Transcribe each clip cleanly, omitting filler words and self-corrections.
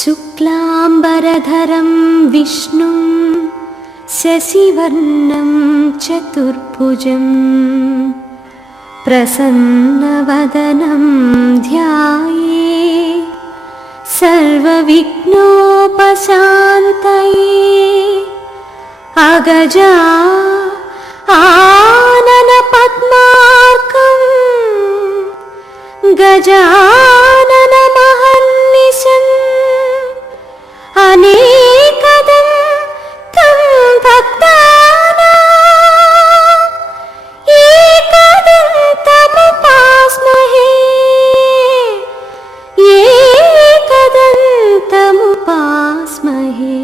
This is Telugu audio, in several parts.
शुक्लांबरधरं विष्णुं शशिवर्णं चतुर्भुजं प्रसन्नवदनं ध्याये सर्वविघ्नोपशान्तये अगजा आनन पद्मार्कं गजानन महर्निशम् अनेकदं तं भक्तानां एकदन्तमुपास्महे एकदन्तमुपास्महे।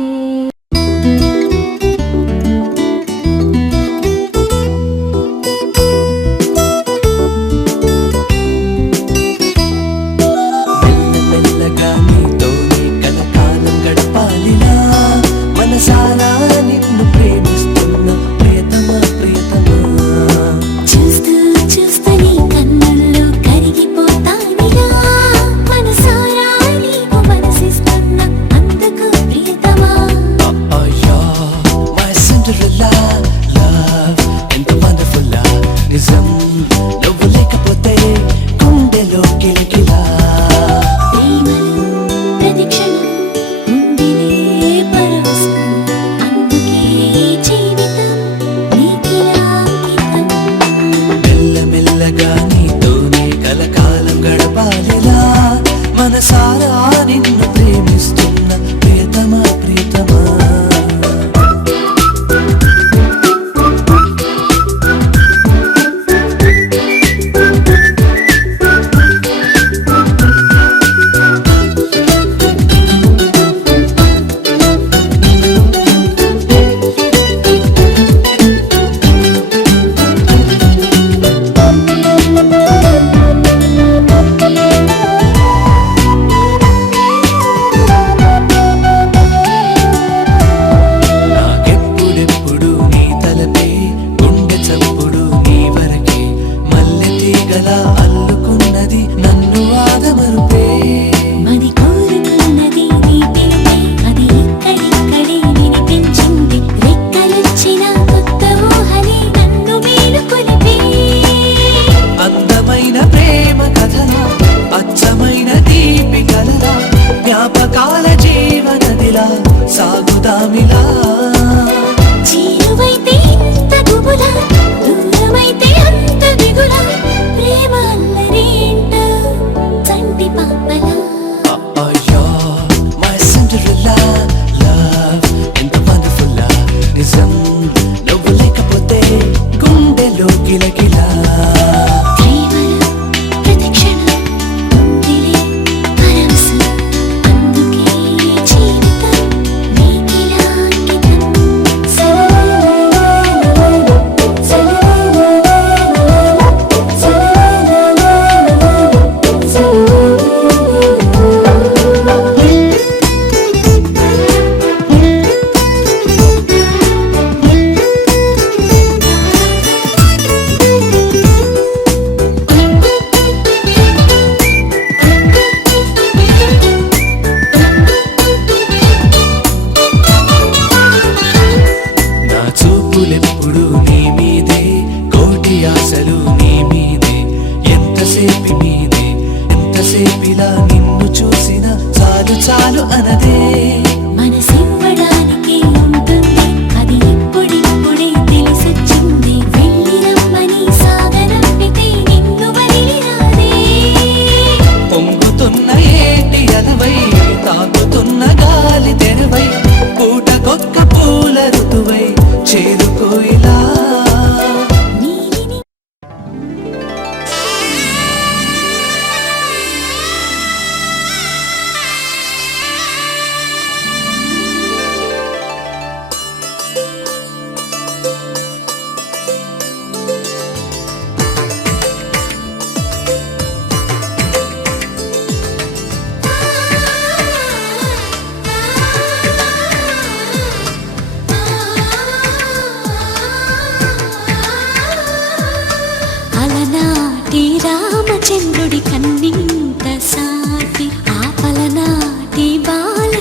రామచంద్రుడి కన్నింత సాటి ఆపలనాటి బాల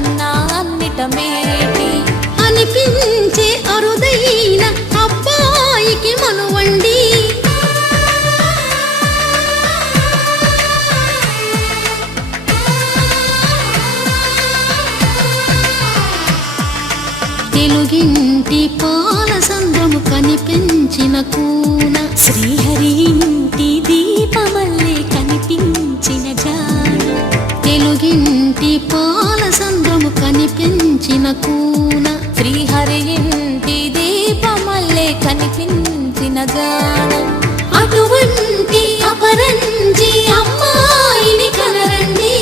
కన్నా అన్నిట మేటి అనిపించే అరుదైన అబ్బాయికి మనువండి. తెలుగింటి పాల సంద్రము కనిపించిన కూన, శ్రీహరి ఇంటి దీపమల్లే కనిపించిన జాన. తెలుగింటి పాల సంద్రము కనిపించిన కూన, శ్రీహరి ఇంటి దీపమల్లే కనిపించిన జాన. అటువంటి అపరంజి అమ్మాయిని కనరండి.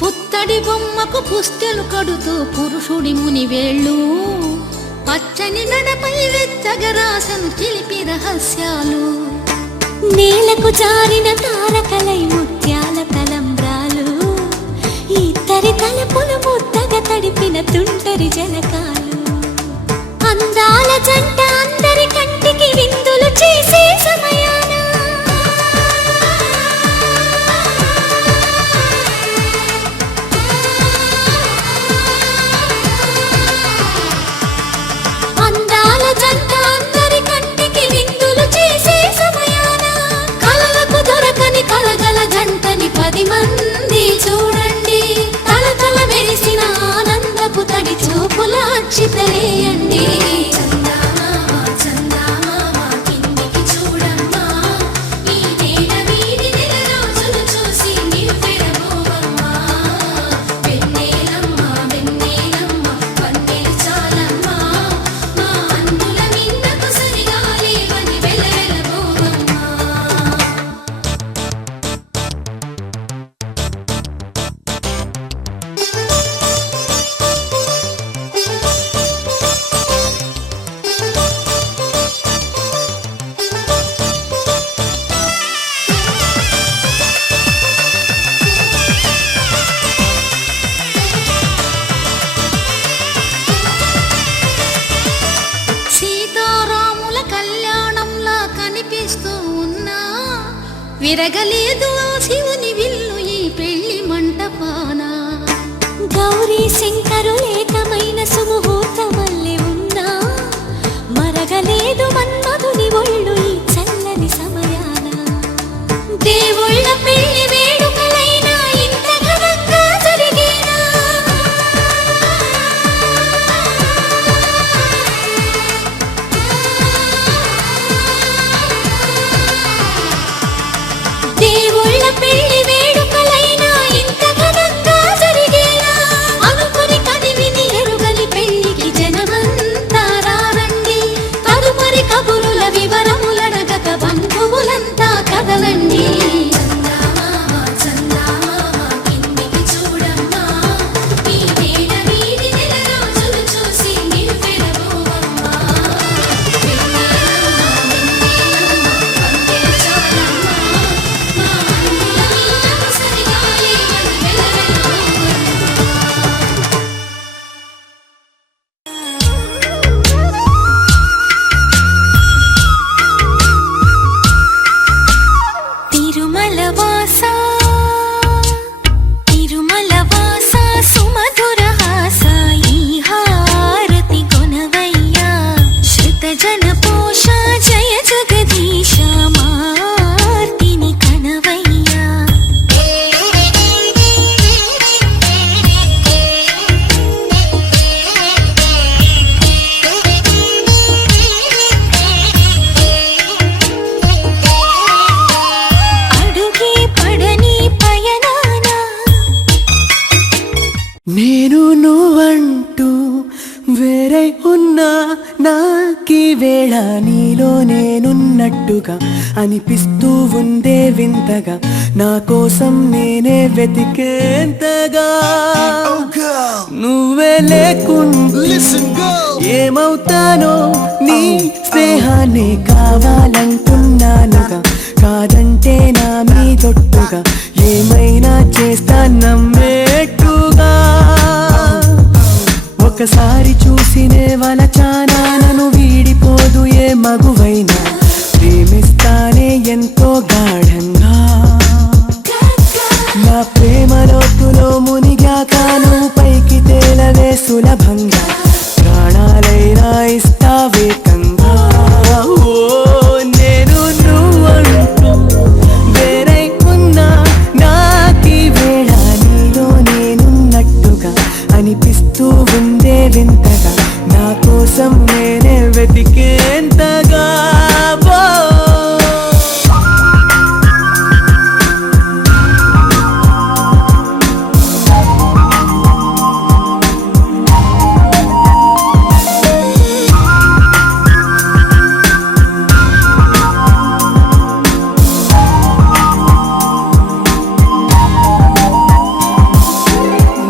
పుత్తడి బొమ్మకు పుస్తెలు కడుతూ పురుషుడి ముని వేళ్ళు, పచ్చని నడపై వెచ్చగరాసను చిలిపి రహస్యాలు. నేలకు జారిన తారకలై ముత్యాల తలంబ్రాలు, ఇద్దరి తలపులు ముద్దగా తడిపిన తుంటరి జలకాలు. అందాల జంట అందరి కంటికి విందులు చేసే సమయాన మంది చూడండి, తల తల మెరిసిన ఆనందపు తడి చూపుల అక్షితలేయండి. విరగలేదు ఆ శివుని విల్లు ఈ పెళ్లి మంటపాన. గౌరీ శంకరులేకమైన సుముహూర్తమల్లె ఉన్నా, మరగలేదు మన్మధుని ఒళ్ళు ఈ చల్లని సమయాన. దేవుళ్ళ పెళ్లి వేడుకలైనా ఇంత ఘనంగా జరిగేనా? దేవుళ్ళ పెళ్లి నేను నువ్వంటూ వేరే ఉన్నా నాకీ వేళ నీలో నేనున్నట్టుగా అనిపిస్తూ ఉందే వింతగా నా కోసం నేనే వెతికేంతగా నువ్వే లేకుండా ఏమవుతానో నీ స్నేహాన్ని కావాలంటున్నానుగా కాదంటే నా మీదొట్టుగా ఏమైనా చేస్తా నమ్మేట్టుగా ఒకసారి చూసినే వలచానా నన్ను వీడిపోదు ఏ మగువైనా ప్రేమిస్తానే ఎంతో గాఢంగా నా ప్రేమ లోతులో మునిగాక నువ్వు పైకి తేలవే సులభంగా ప్రాణాలైనా ఇస్తావేకంగా ఓ నేను నువ్వంటూ వేరే ఉన్నా నాకీ వేళ నీలో నేనున్నట్టుగా అనిపిస్తూ ఉందే వింతగా నా కోసం నేనే వెతికేంతగా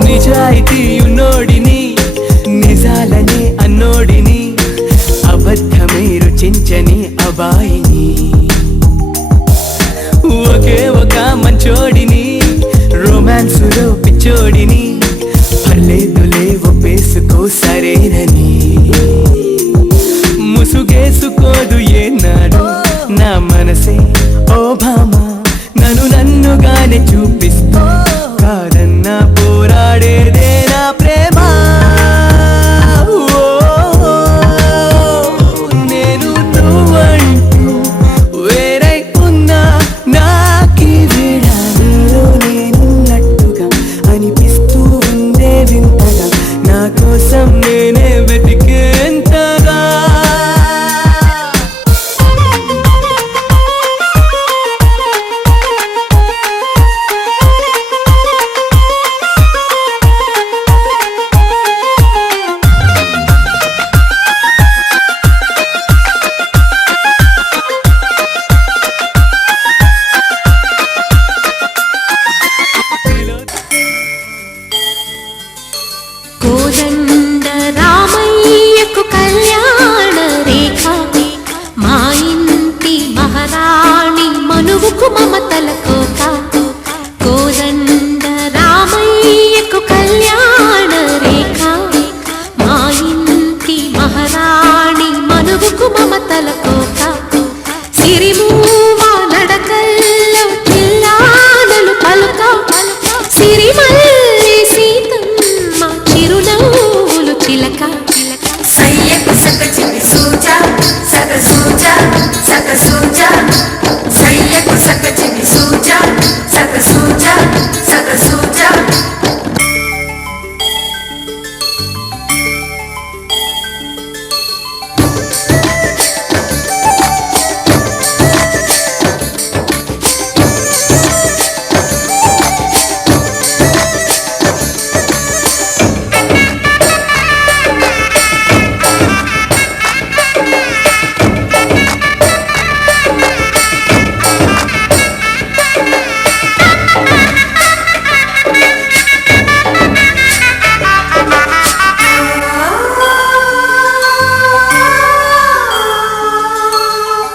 నిజాయితీ ఉన్నోడిని నిజాలని అన్నోడిని అబద్ధమే రుచించని అబాయిని ఒకే ఒక మంచోడిని రొమాన్సులో పిచ్చోడిని పర్లేదులే ఒప్పేసుకో సరేనని ముసుగేసుకోదు ఏనాడు నా మనసే ఓ భామా నన్నుగానే చూపిస్తూ కాదన్నా పోరాడేదే నా ప్రేమ నేను నువ్వంటూ వేరే ఉన్నా నాకీ వేళ నీలో నేనున్నట్టుగా అనిపిస్తూ ఉందే వింతగా నా కోసం నేనే వెతికేంతగా కోదండ రామయ్యకు కళ్యాణ రేఖ మా ఇంటి మహారాణి మనువుకు మమతల కోక కోదండ రామయ్యకు కళ్యాణ రేఖ మా ఇంటి మహారాణి మనువుకు మమతల కోక సిరిమూవా నడకల్లో చిల్లానలు పలుక సిరిమల్లి సీతమ్మ చిరునవ్వులు చిలక సయ్యకు సక చిమి సూజా సక సూజా సక సూజా సయ్యకు సక చిమి సూజా సక సూజా సక సూజా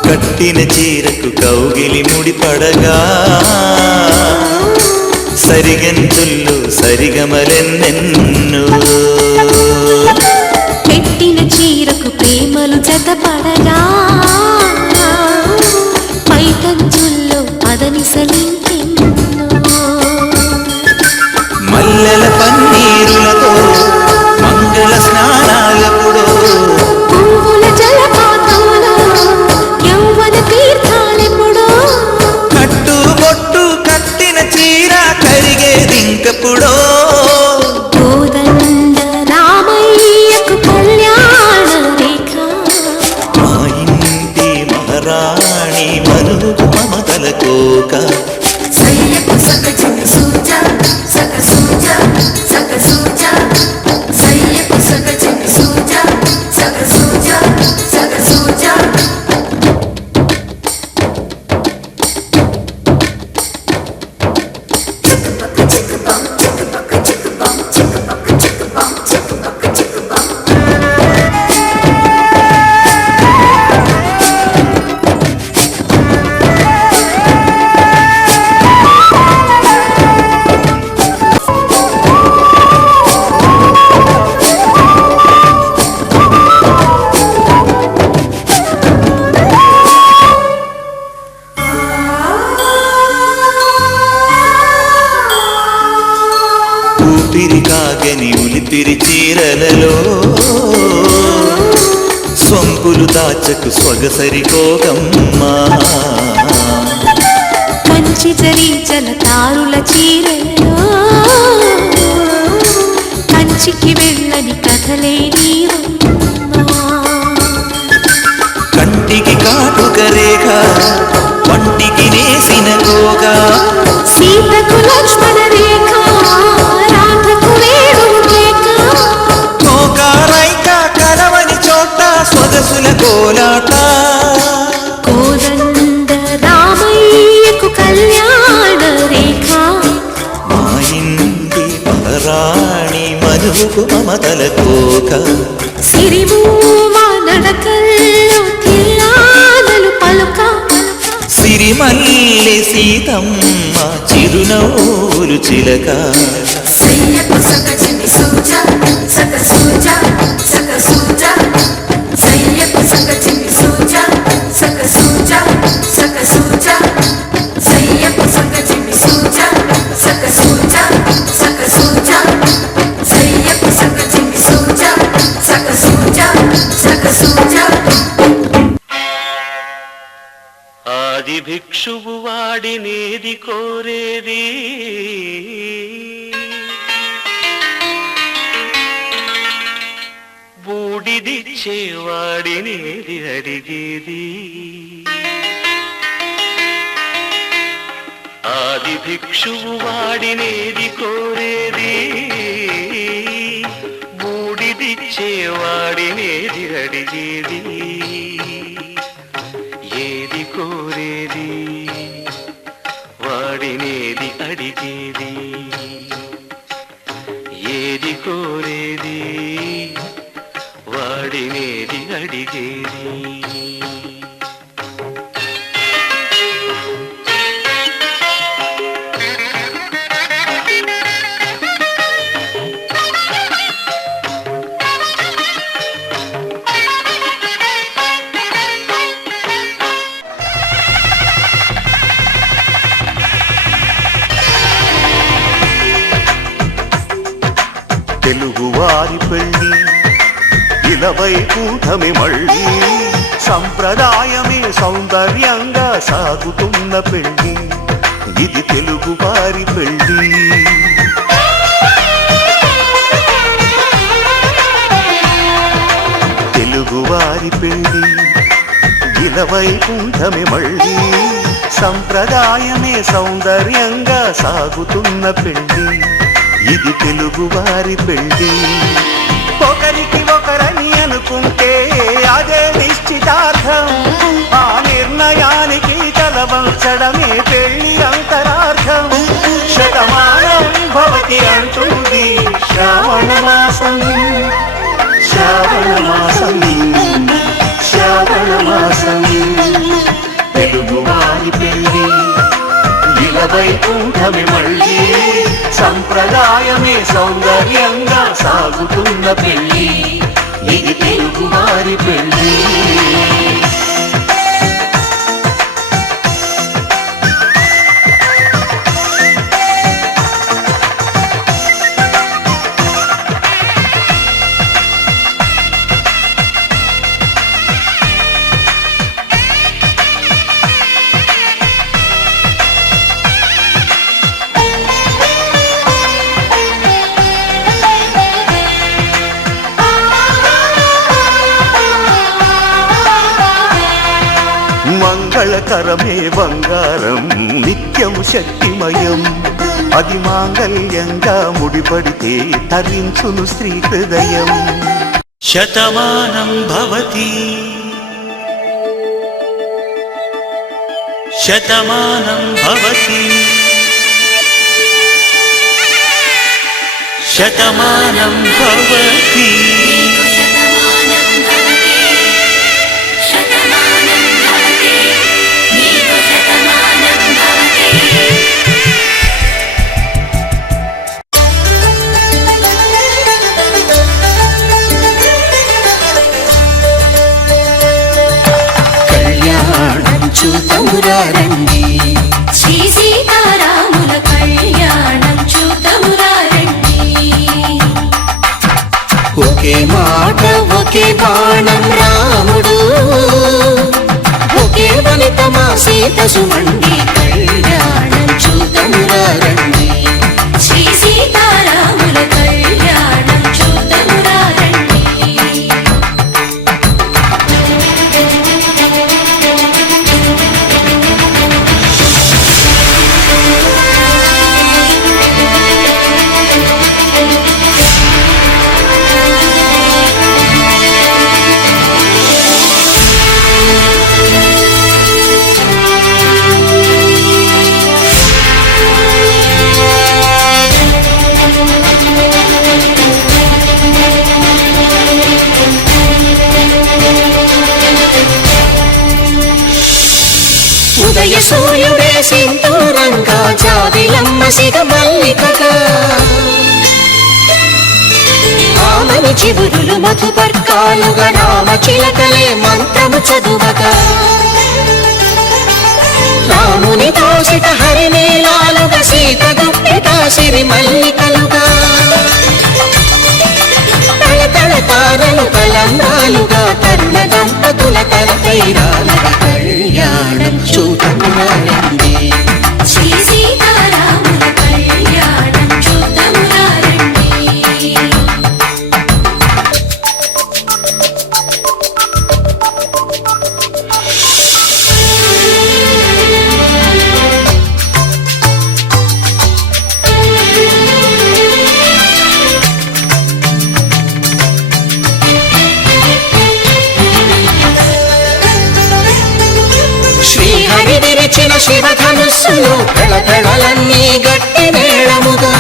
కట్టిన చీరకు కౌగిలి ముడిపడగా సరిగెంతుల్లో సరిగమలెన్నెన్నో పెట్టిన చీరకు ప్రేమలు జతపడగా పైకంచుల్లో పదనిసలింకెన్నో మల్లెల పన్నీరులతో మంగళ స్నానాలపుడో పువ్వుల జలపాతంలో యౌవన తీర్థాలెప్పుడో కట్టుబొట్టు కట్టిన చీర కరిగేదింకపుడో కోదండ రామయ్యకు కళ్యాణ రేఖ మా ఇంటి ఊపిరి కాగని ఉలిపిరి చీరలలో సొంపులు దాచకు సొగసరికోగమ్మా కంచి జరి జలతారుల చీరలో కంచికి వెళ్ళని కథలే నీవమ్మా కంటికి కాటుక రేఖ పంటికి నేసిన గోగా సీతకు లక్ష్మణ రేఖ రాధకు వేణువు రేఖ గోకారైక కలవని చోట సొగసుల కోలాట కోదండ రామయ్యకు కళ్యాణ రేఖ మా ఇంటి మహారాణి మనువుకు మమతల కోక సిరిమూవ నడకల్లో తిల్లాదలు పలుక సిరిమల్లె సీతమ్మ చిరునవ్వులు చిలక సయ్యకు సకచిమి సూజ సక సూజ సక సూజ సయ్యకు సకచిమి సూజ సక సూజ సక సూజ సయ్యకు సకచిమి సూజ సక సూజ సక సూజ సయ్యకు సకచిమి సూజ సక సూజ సక సూజ ఆది భిక్షువు వాడినేది కోరేది బూడిదిచ్చేవాడినేది అడిగేది ఆది భిక్షువు వాడినేది కోరేది బూడిదిచ్చేవాడినేది అడిగేది ఏది కోరేది వాడినేది అడిగేది ఏది కోరేది వాడినేది అడిగేది తెలుగువారి పెళ్ళి ఇలవై కూటమి మళ్ళీ సంప్రదాయమే సౌందర్యంగా సాగుతున్న పెళ్ళి ఇది తెలుగువారి పెళ్ళి తెలుగువారి పెళ్ళి ఇలవై కూటమి మళ్ళీ సంప్రదాయమే సౌందర్యంగా సాగుతున్న పెళ్ళి ఇది తెలుగువారి పెళ్ళి ఒకరికి ఒకరని అనుకుంటే అదే నిశ్చితార్థం ఆ నిర్ణయానికి తలవంచడమే పెళ్ళి అంతరార్థం శతమానం భవతి అంటుంది శ్రావణ మాసం శ్రావణ మాసం శ్రావణ మాసం తెలుగువారి పెళ్ళి ఇలవై కూటమి మళ్ళీ సంప్రదాయమే సౌందర్యంగా సాగుతున్న పెళ్ళి ఇది తెలుగువారి పెళ్ళి మంగళకరమే బంగారం నిత్యం శక్తిమయం అది మాంగళ్యంగా ముడిపడితే తరించును స్త్రీ హృదయం శతమానం భవతి శతమానం భవతి శతమానం భవతి చూతమురారండి శ్రీ సీతారాముల కళ్యాణం చూతమురా రండి ఒకే మాట ఒకే బాణం రాముడు, ఒకే వనిత మా సీత సుమండి కళ్యాణం చూతమురా రండి. శ్రీ సీతారాముల కళ్యాణం చూతమురా రండి. ఉదయ సూర్యుడే సింధూరంగా జాబిలమ్మ సిగ మల్లికగా, ఆమని చిగురులు మధుపర్కాలుగా రామ చిలకలే మంత్రము చదువగా, రాముని దోసిట హరినీలాలుగా సీత గుప్పిట సిరి మల్లికలుగా, తళతళ తారలు కలంబాలుగా తరుణ దంపతుల తలపైరాలుగా కళ్యాణం చూతమురా రండి. శ్రీ సీతారాముల కళ్యాణం చూతమురా రండి. శ్రీహరి విరిచిన శివధనుస్సులు కళకళలన్నీ గట్టి మేళముగా,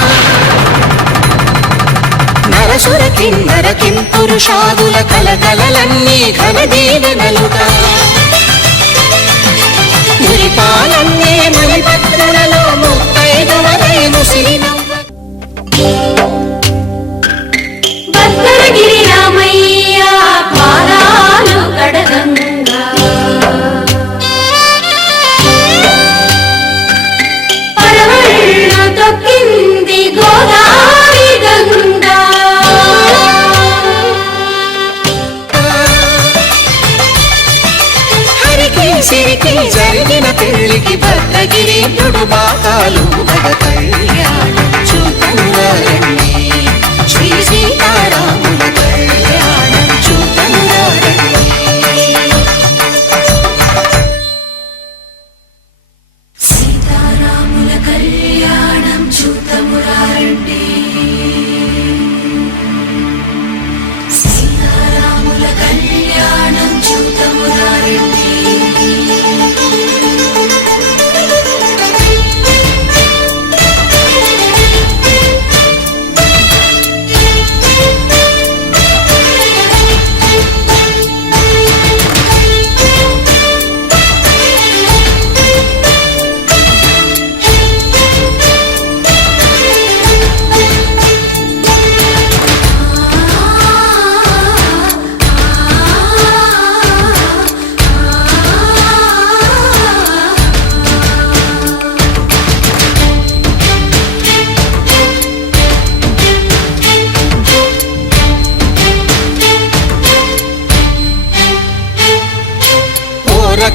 నరసుర కిన్నర కింపురుషాదుల కలకలలన్నీ ఘన దీవెనలుగా, మురిపాలన్నీ మునిపత్రులలో ముత్తైదువలై ముసిరినవ్వ. భద్రగిరి రామయ్య పాదాలు కడగంగా, పరవళ్ళు తొక్కింది గోదావరి గంగా. హరికి సిరికి జరిగిన పెళ్లికి భద్రగిరి బాకాలు మగ కళ్యాణం చూతమురా రండి. శ్రీ సీతారాముల కళ్యాణం చూతమురా రండి. సీతారాముల కళ్యాణం చూతమురా రండి. సీతారాముల కళ్యాణం చూతమురా రండి.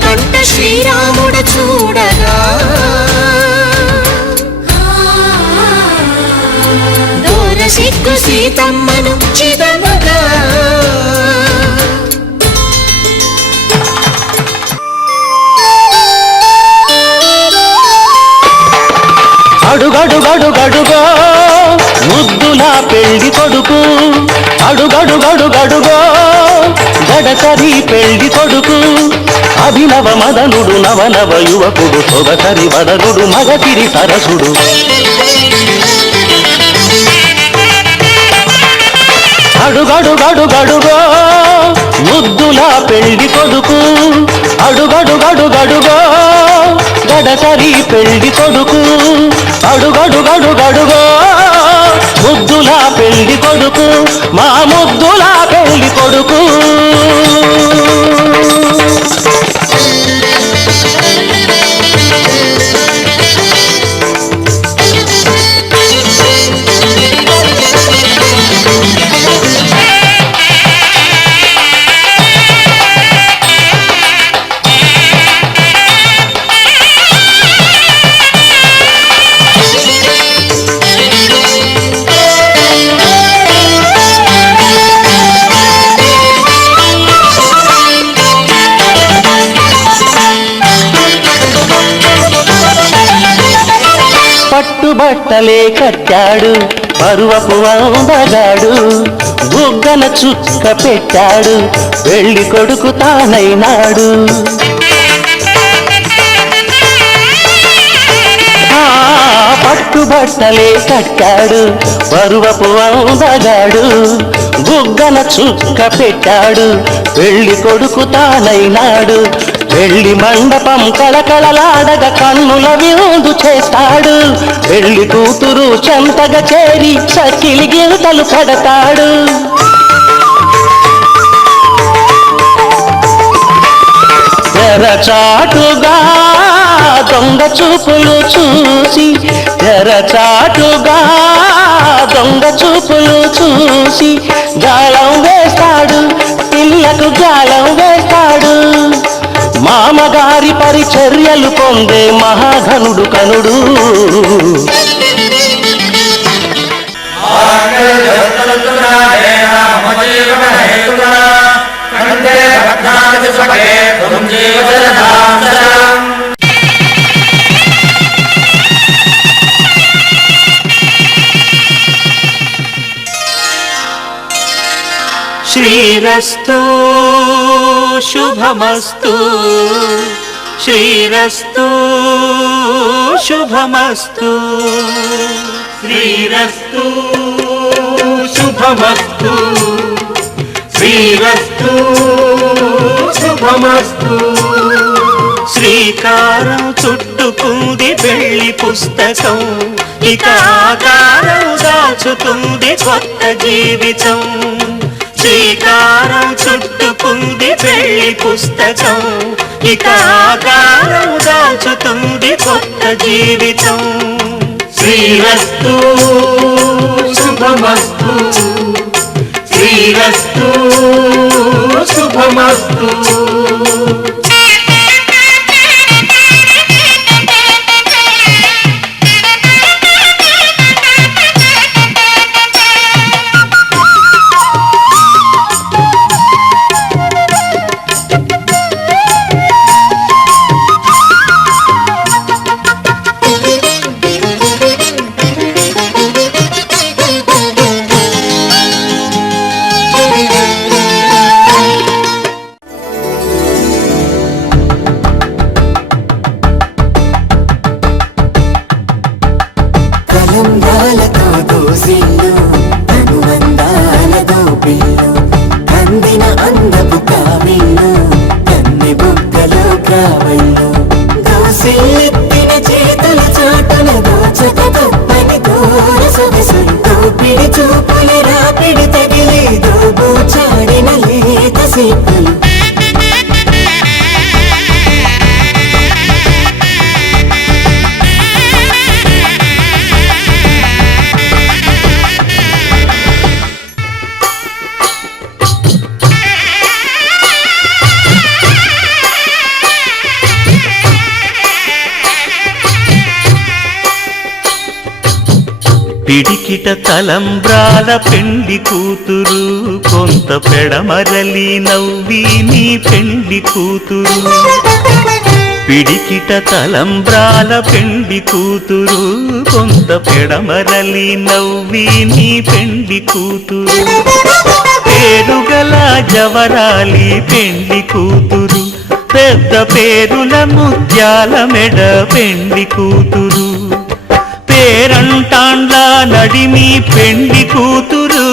కంట శ్రీరాముడు చూడగా, దూర సిగ్గు సీతమ్మను చిదమగా, అడుగడుగడుగడుగో ముద్దులా పెళ్లి కొడుకు, అడుగడుగడుగడుగో గడసరి పెళ్లి కొడుకు, అభినవ మదనుడు నవనవ యువకుడు సొగసరి వదనుడు మగతిరి సరసుడు. అడుగడుగడుగడుగో ముద్దులా పెళ్లి కొడుకు, అడుగడుగడుగడుగో గడసరి పెళ్లి కొడుకు, అడుగడుగడుగడుగో ముద్దులా పెళ్లి కొడుకు, మా ముద్దులా పెళ్లి కొడుకు. బట్టలే కట్టాడు పరువపు అందగాడు బుగ్గన చుక్క పెట్టాడు పెళ్లి కొడుకు తానైనాడు పట్టుబట్టలే కట్టాడు పరువపు అందగాడు బుగ్గన చుక్క పెట్టాడు పెళ్లి కొడుకు తానైనాడు పెళ్లి మండపం కళకళలాడగా కన్నుల విందు చేస్తాడు పెళ్లి కూతురు చెంతగా చేరి చక్కిలి గిరితలు పడతాడు తెరచాటుగా దొంగ చూపులు చూసి తెరచాటుగా దొంగ చూపులు చూసి గాలం వేస్తాడు పిల్లకు గాలం వేస్తాడు మామగారి పరిచర్యలు పొందే మహాఘనుడు కనుడు శ్రీరస్తు శుభమస్తు శ్రీరస్తు శుభమస్తు శ్రీరస్తు శుభమస్తు శ్రీరస్తు శుభమస్తు శ్రీకారం చుట్టుకుంది పెళ్లి పుస్తకం ఇక ఆకారం దాచుతుంది కొత్త జీవితం శ్రీకారం చుట్టుకుంది పెళ్లి పుస్తకం ఇక ఆకారం దాచుతుంది కొత్త జీవితం శ్రీరస్తు శుభమస్తు శ్రీరస్తు శుభమస్తు పిడికిట తలంబ్రాల పెండి కూతురు కొంత పెడమరలి నవ్వి నీ పెండి కూతురు పిడికిట తలంబ్రాల పెండి కూతురు కొంత పెడమరలి నవ్వి నీ పెండి కూతురు పేరుగల జవరాలి పెండి కూతురు పెద్ద పేరుల ముత్యాల మెడ పెండి కూతురు పేరంటాండ్ల నడిమి పెండి కూతురు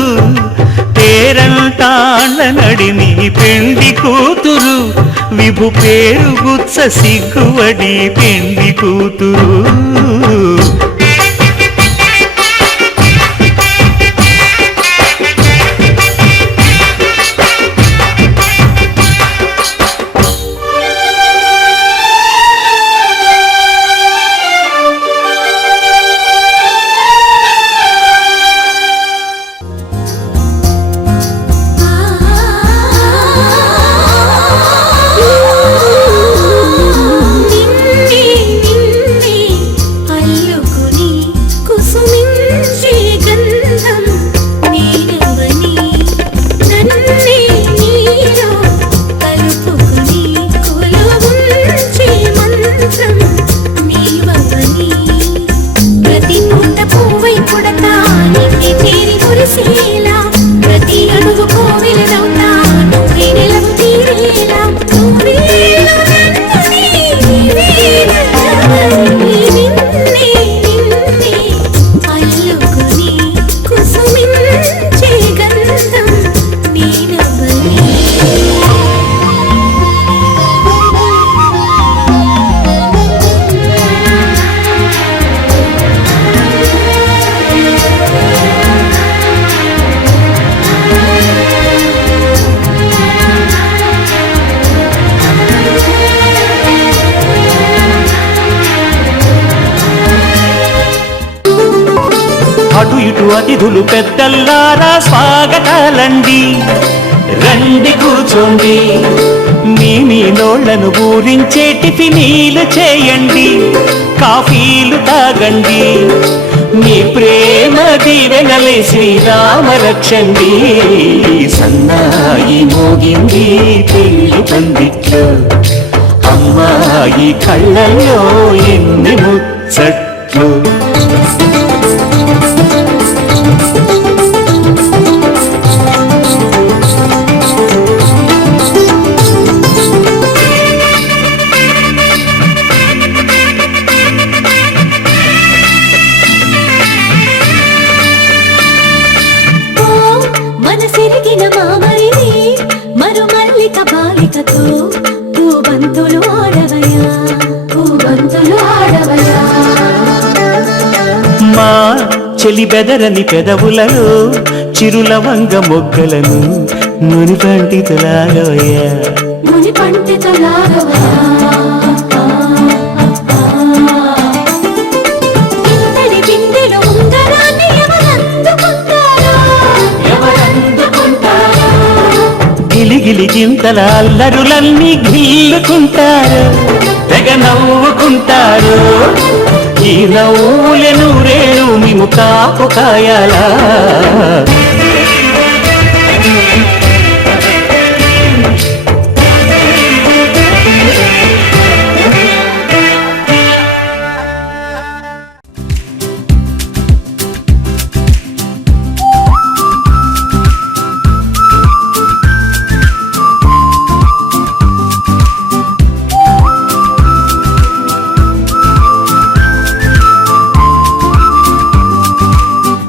పేరంటాండ్ల నడిమి పెండి కూతురు విభు పేరు గుత్స సిగ్గువడి పెండి కూతురు అతిథులు పెద్దల్లారా స్వాగతాలండి, రండి కూర్చోండి, మీ నోళ్లను ఊరించే టిఫినీలు చేయండి, కాఫీలు తాగండి, మీ ప్రేమ దీవెనలే శ్రీరామ రక్షండి. సన్నాయి మోగింది పెళ్లి పందిట్లో, అమ్మాయి కళ్ళల్లో ఎన్ని ముచ్చట్లు. మనసిరిగిన మామరిది మరుమల్లిక బాలికతో పూబంతులు ఆడవయా, పూబంతులు ఆడవయా. మా చెలి బెదరని పెదవులలో చిరులవంగ మొగ్గలను ముని పండితులాగవయ్యా, ముని పండితులాగవయా. ఇంతటి బిందెలో ఉంగరాన్ని ఎవరందుకుంటారో, ఎవరందుకుంటారో. గిలిగిలి గింతల అల్లరులన్నీ గిల్లుకుంటారు, తెగ నవ్వుకుంటారు. ఈ నవ్వులను రేణు మేము కాపు కాయాలా.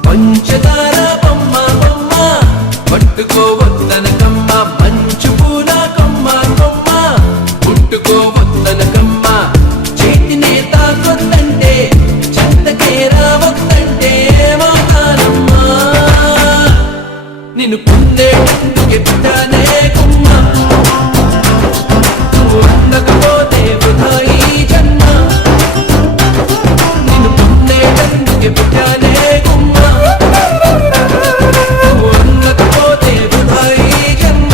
పంచదార బొమ్మ బొమ్మ పట్టుకోవద్దనకమ్మ, మంచు పూల కొమ్మ కొమ్మ పుట్టుకోవద్దనకమ్మ, చేతినే తాకొద్దంటే చెంతకే రావద్దంటే ఏమవుతానమ్మా. నిన్ను పొందేందుకే పుట్టానే కుమ్మ, నువ్వు అందకపోతే వృధా ఈ జన్మ. నిన్ను పొందేందుకే పుట్టానే కుమ్మ, నువ్వు అందకపోతే వృధా ఈ జన్మ.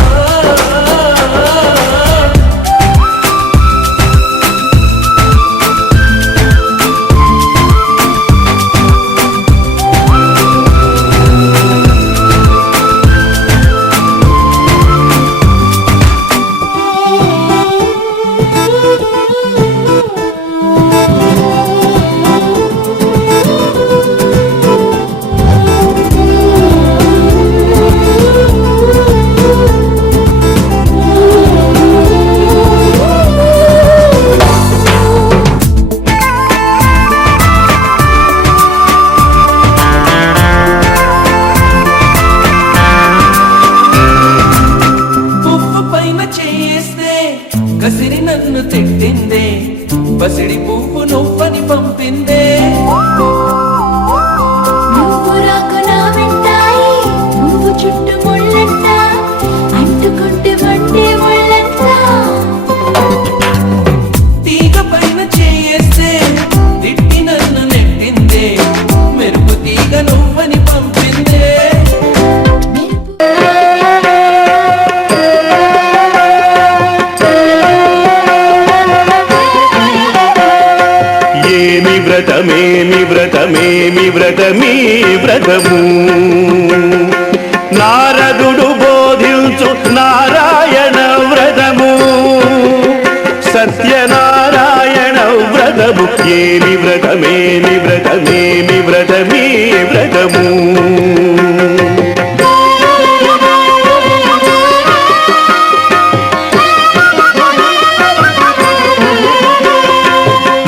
పువ్వు పైన చేస్తే కసిరి నన్ను తిట్టిందే, పసిడి పువ్వు నువ్వని పంపిందే. నువ్వు రాకు నా వెంటాయి, నువ్వు చుట్టూ ముళ్ళంట, అంటుకుంటే మండే ముళ్ళంట. తీగ పైన చేస్తే తిట్టి నన్ను నెట్టిందే, మెరుపు తీగ నువ్వని పంపిందే. ఏమి వ్రతమేమి వ్రతమేమి వ్రతమీ వ్రతము, నారదుడు బోధించు నారాయణ వ్రతము, సత్యనారాయణ వ్రతము. ఏమి వ్రతమేమి వ్రతమేమి వ్రతమీ వ్రతము.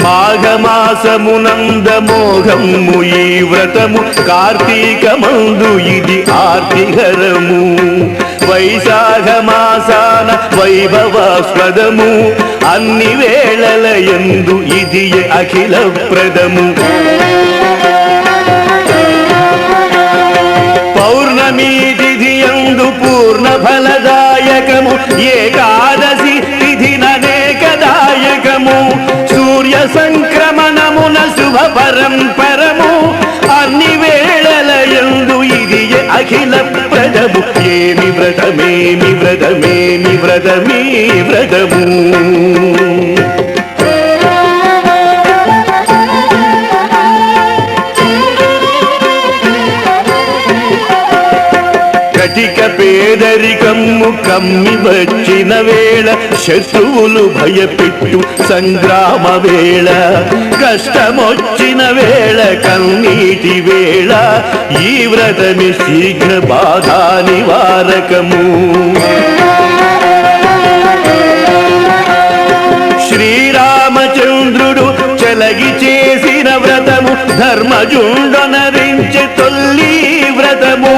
మాఘమాసమునంద మోఘము ఈ వ్రతము, కార్తీకమందు ఇది ఆర్తిహరము, వైశాఖ మాసాన వైభవాస్పదము, అన్ని వేళల యందు ఇది అఖిల ప్రదము. పౌర్ణమి తిథి యందు పూర్ణ ఫలదాయకము, ఏకాదశి తిథి ననేకదాయకము, సూర్య సంక్రమణమున శుభ పరంపరము, అన్ని వేళల యందు అఖిల ప్రజము ఏమి వ్రతమేమి వ్రతమేమి వ్రతమీ వ్రతము కటిక పేదరికమ్ము కమ్మి వచ్చిన వేళ శత్రువులు భయపెట్టు సంగ్రామ వేళ కష్టమొచ్చిన వేళ కన్నీటి వేళ ఈ వ్రతమి శీఘ్ర బాధా నివారకము శ్రీరామచంద్రుడు చెలగి చేసిన వ్రతము ధర్మజుండొనరించె తొల్లి వ్రతము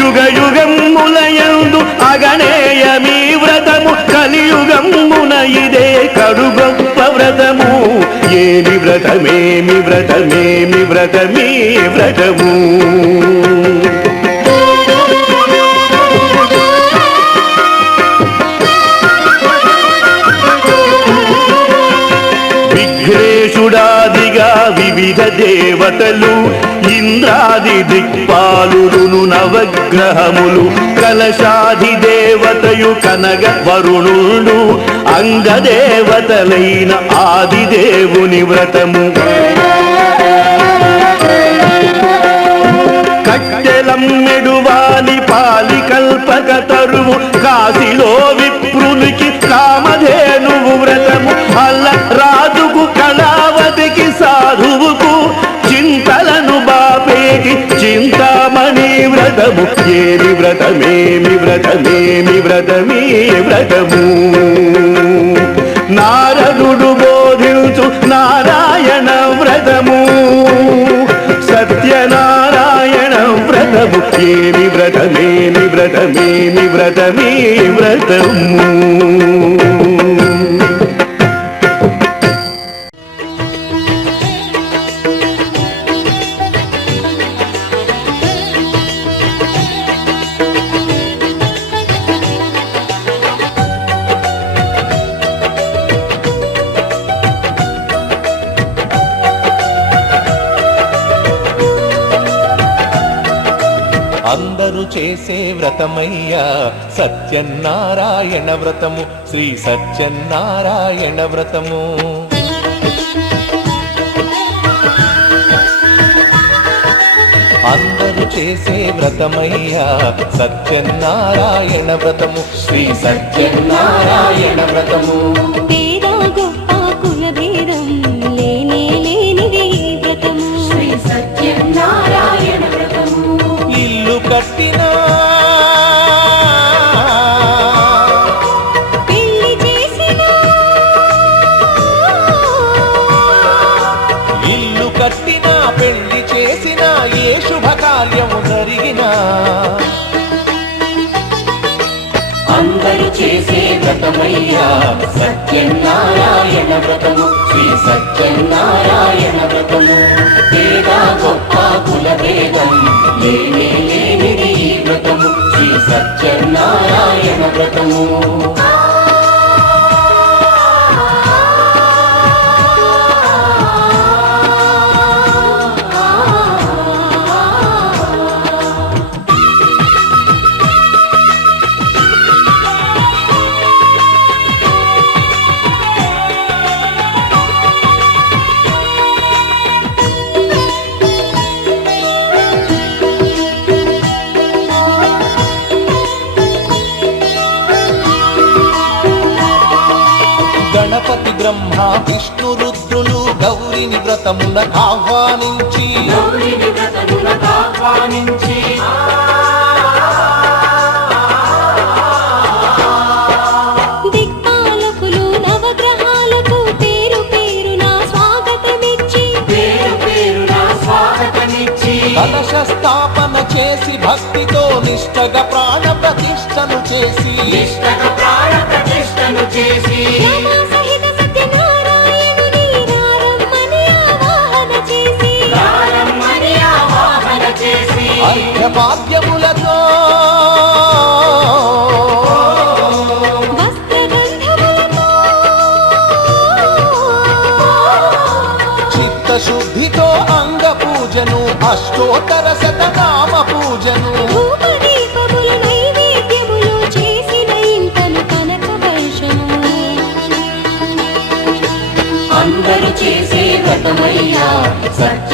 యుగ యుగములయందు అగణేయమీ వ్రతము కలియుగమున ఇదే కడు గొప్ప వ్రతము ఏమి వ్రతమేమి వ్రతమేమి వ్రతమీ వ్రతము విఘ్నేశుడాదిగా వివిధ దేవతలు ఇంద్రాది దిక్పాలురును నవగ్రహములు కలశాది దేవతయు కనగ వరుణుడు అంగదేవతలైన ఆదిదేవుని వ్రతము కట్టెలమ్మెడువాలి పాలి కల్పక తరువు కాశీలో విప్రునికి కామధేనువు వ్రతము అల్ల రాజుకు కళావతికి సాధువుకు చింతలను బాపేటి చింతామణి వ్రతము ఏమి వ్రతమేమి వ్రతమేమి వ్రతమీ వ్రతము నారదుడు బోధించు నారాయణ వ్రతము సత్యనారాయణ వ్రతము ఏమి వ్రతమేమి వ్రతమేమి వ్రతమీ వ్రతము అందరూ చేసే వ్రతమయ్యా సత్యనారాయణ వ్రతము శ్రీ సత్యనారాయణ వ్రతము అందరూ చేసే వ్రతమయ్యా సత్యనారాయణ వ్రతము శ్రీ సత్యనారాయణ వ్రతము పేద గొప్ప కుల భేదం లేనే లేనిది ఈ వ్రతము శ్రీ సత్యనారాయణ వ్రతము ఇల్లు కట్టినా పెళ్లి చేసిన ఇల్లు కట్టినా పెళ్లి చేసినా ఏ శుభకార్యము జరిగినా అందరూ చేసే వ్రతమయ్యా సత్యనారాయణ వ్రతము శ్రీ సత్యనారాయణ వ్రతము పేద గొప్ప కుల భేదం లేనే లేనిది ఈ వ్రతము శ్రీ సత్యనారాయణ వ్రతము గణపతి బ్రహ్మ విష్ణు రుద్రులు గౌరిని వ్రతమునకు ఆహ్వానించి దిక్పాలకులు నవగ్రహాలకు పేరు పేరున స్వాగతమిచ్చి కలశ స్థాపన చేసి భక్తితో నిష్టగా ప్రాణ ప్రతిష్టను చేసి రమా సహిత సత్యనారాయణుని రారమ్మని ఆవాహన చేసి అర్ఘ్యపాద్యములతో వస్త్రగంధములతో చిత్తశుద్ధితో అంగ పూజను అష్టోత్తర శతనామ పూజను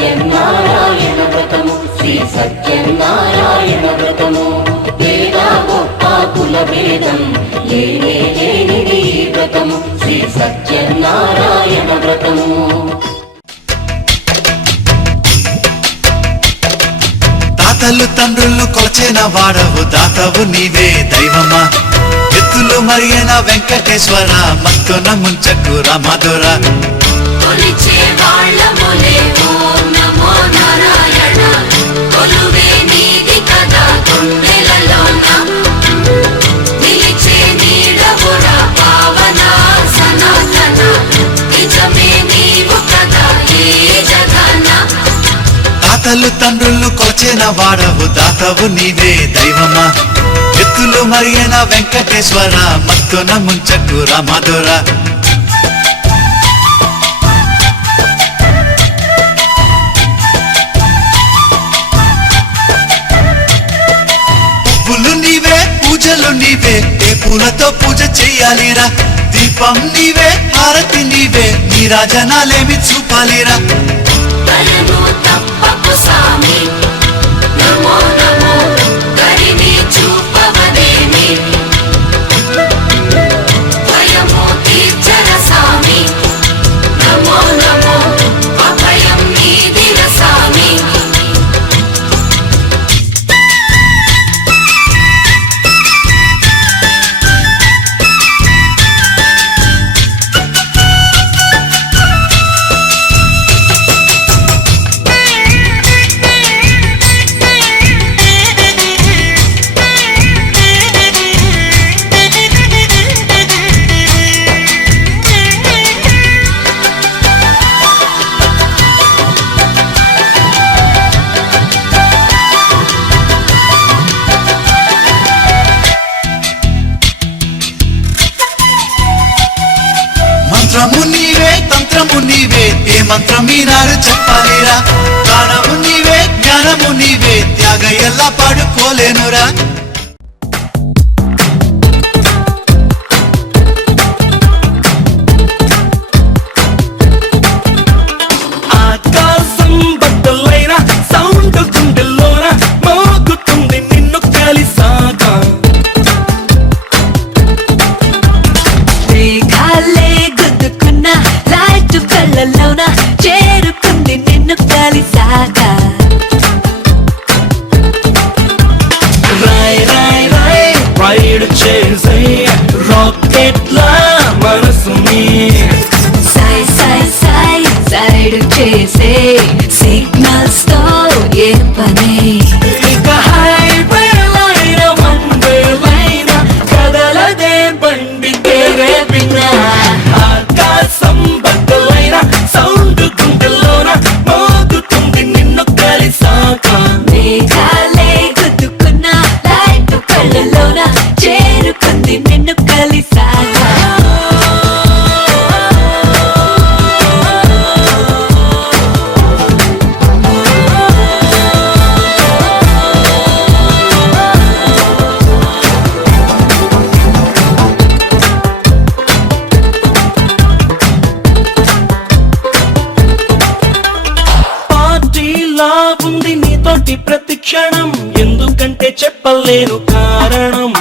సత్యనారాయణ వ్రతము శ్రీ సత్యనారాయణ వ్రతము వేద గొప్ప కుల భేదం లేనే లేనిది ఈ వ్రతము శ్రీ సత్యనారాయణ వ్రతము తాతలు తండ్రులు కొలచిన వాడవు దాతవు నీవే దైవమా ఎత్తులు మరియన వెంకటేశ్వర మత్తున ముంచకు రామధుర కొలిచే వాళ్ళములే ఓం నమో నారాయణ కొలువే నీది కదా గుండెలలోన నిలిచే నీడవురా పావన సనాతన నిజమే నీవు కదా ఈ జగన్న తాతలు తండ్రులు కొలచిన వాడవు దాతవు నీవే దైవమా ఎత్తులు మరియన వెంకటేశ్వర మత్తున ముంచకు రామధుర పువ్వులు నీవే పూజలు నీవే ఏ పూలతో పూజ చెయ్యాలిరా దీపం నీవే హారతి నీవే నీ రాజనాలేమి చూపాలిరా దయను తప్పకు సామి నమో నమో కరిని చూపవదేమి భయము తీర్చర సామి నమో నమో అభయం నీదిర సామి మంత్రము నీవే తంత్రము నీవే ఏ మంత్రం ఈనాడు చెప్పాలిరా ప్రాణము నీవే జ్ఞానము నీవే త్యాగ ఎలా పాడుకోలేనురా ఆకాశం బద్దలైన సౌండ్ గుండెల్లోన మోగుతుంది నిన్ను కలిసాక మేఘాలే గుద్దుకున్న లైట్ కళ్ళలోన చేరుకుంది నిన్ను కలిసాక రాయ్ రాయ్ రాయ్ రైడ్ చేసే రాకెట్లా మనసుని సాయ్ సాయ్ సాయ్ సైడ్ చేసే సిగ్నల్స్ తో ఏ పని ఇక హైవే లైన వన్ వే లైన కదలదే బండి తేరే బిన్నా ఆకాశం బద్దలైన సౌండ్ గుండెల్లోన మోగుతుంది నిన్ను కలిసాక మేఘాలే గుద్దుకున్న లైట్ కళ్ళలోన చేరుకుంది నిన్ను కలిసాక పార్టీలా ఉంది నీతోటి ప్రతి క్షణం ఎందుకంటే చెప్పలేను కారణం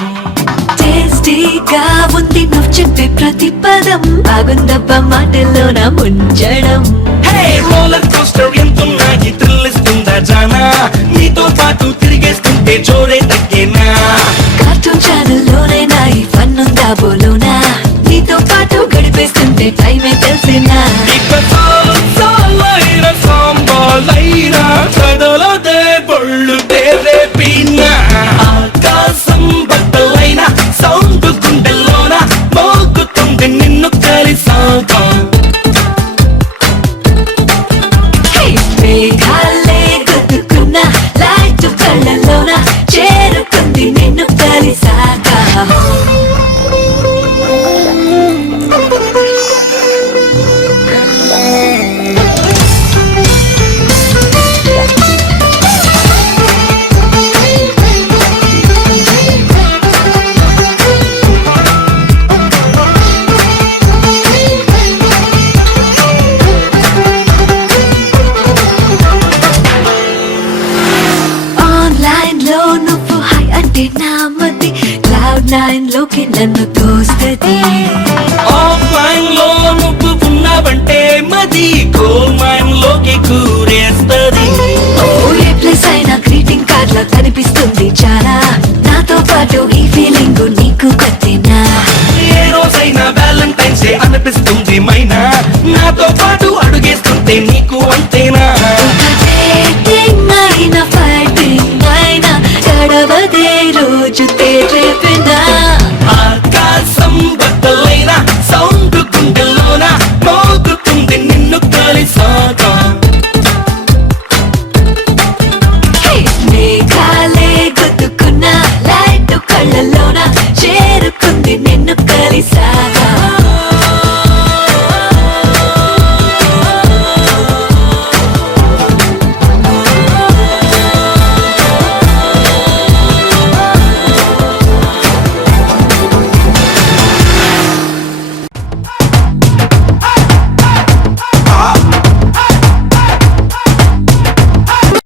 టేస్టీగా ఉంది నువ్వు చెప్పే ప్రతి పదం బాగుందబ్బా మాటల్లోన ముంచడం హే రోలర్ కోస్టర్ ఎంతున్నా ఈ థ్రిల్ ఇస్తుందా జానా నీతో పాటు తిరిగేస్తుంటే జోరే తగ్గేనా కార్టూన్ ఛానల్లోనే నా ఈ ఫన్ ఉందా బోలోనా నీతో పాటు గడిపేస్తుంటే టైమే తెలిసినా ఇక సాలైన సాంబాలైన కదలదే బళ్ళు తేరే పీనా ఆకాశం బద్దలైన సౌండ్ గుండెల్లోన మోగుతుంది నిన్ను కలిసాక మేఘాలే గుద్దుకున్న లైట్ కళ్ళలోన చేరుకుంది నిన్ను కలిసాక అంటే నా మతి క్లౌడ్ 9 లోకి నన్ను తోస్తది ఆఫ్లైన్ లో నువ్వు ఉన్నావంటే మది గోల్డ్ మైన్ లోకి కూరేస్తది ఓ ఏ ప్లేస్ అయినా గ్రీటింగ్ కార్డ్ లా కనిపిస్తుంది చాలా నాతో పాటు ఈ ఫీలింగ్ నీకు కొత్తేనా ఏ రోజైనా వ్యాలంటైన్స్ డే అనిపిస్తుంది మైనా నాతో పాటు అడుగేస్తుంటే నీకు అంతేనా డేటింగ్ అయినా ఫైటింగ్ అయినా గడవదే రోజు తేరే